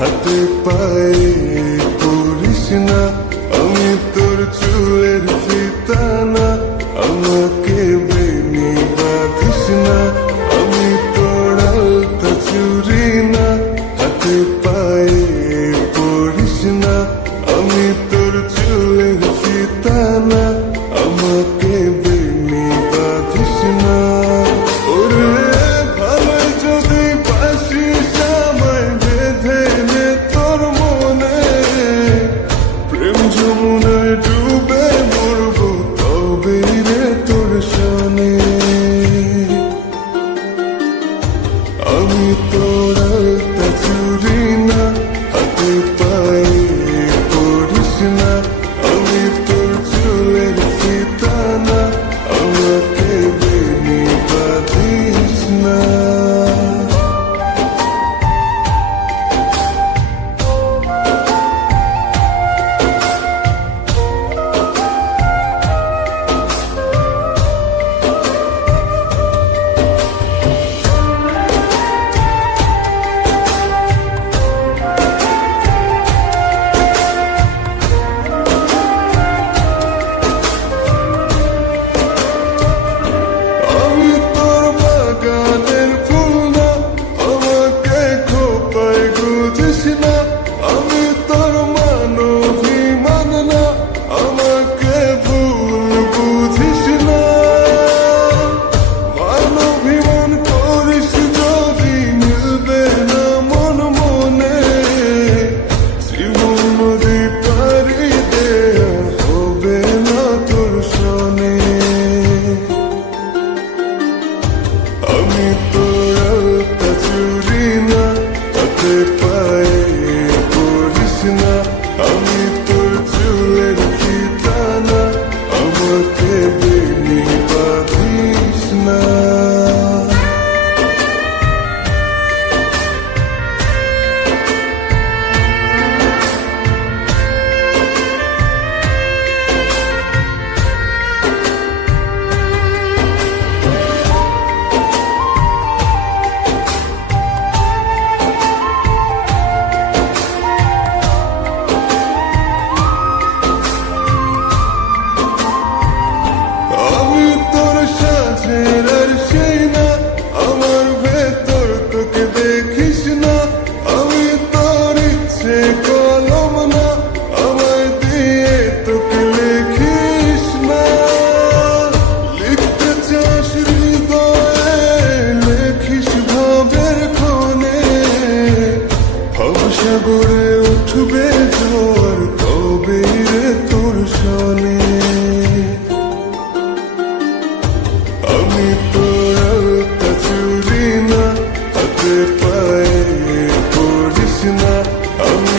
হাতে পায়ে পড়িস না, আমি তোর চুলের ফিতা না, আমাকে বেনি বাঁধিস না, আমি তোর আলতা চুরি না, হাতে পায়ে পড়িস না, আমি তোর চুলের ফিতা না, আমাকে বেনি বাঁধিস না। ওরে ভালো যদি বাসিস আমায় বেঁধে নে তোর মনে, প্রেম যমুনায় ডুবে মরবো তবে রে তোর শোনে। আমি তোর আলতা চুরি না, হাতে পায়ে পড়িস না, আমি তোর চুলের ফিতা না, আমাকে বেনি বাঁধিস না। আমি তোর বাগানের ফুল না, আমাকে খোপায় গুজিস না, আমি তোর মানবিমান না, আমাকে ভুল বুঝিস না। মানবিমান করিস যদি মিলবে না মন মনে, জীবন নদী পারি দেয়া হবে না তোর শোনে। আমি তোর আলতা চুরি না, হাতে পায়ে পড়িস না, আমি তোর চুলের ফিতা না, আমাকে বেনি বাঁধিস না। আমি তোর সাজের আর সেই না, আমার ভেতর তোকে দেখিস না, আমি তোর ইচ্ছে কলম না, আমায় দিয়ে তোকে লেখিস না। লিখতে চাস হৃদয়ে লেখিস ভাবের ক্ষণে, ভবসাগরে উঠবে ঝড় তবে রে তোর শোনে। আমি তোর আলতা চুরি না, হাতে পায়ে পড়িস না, আমি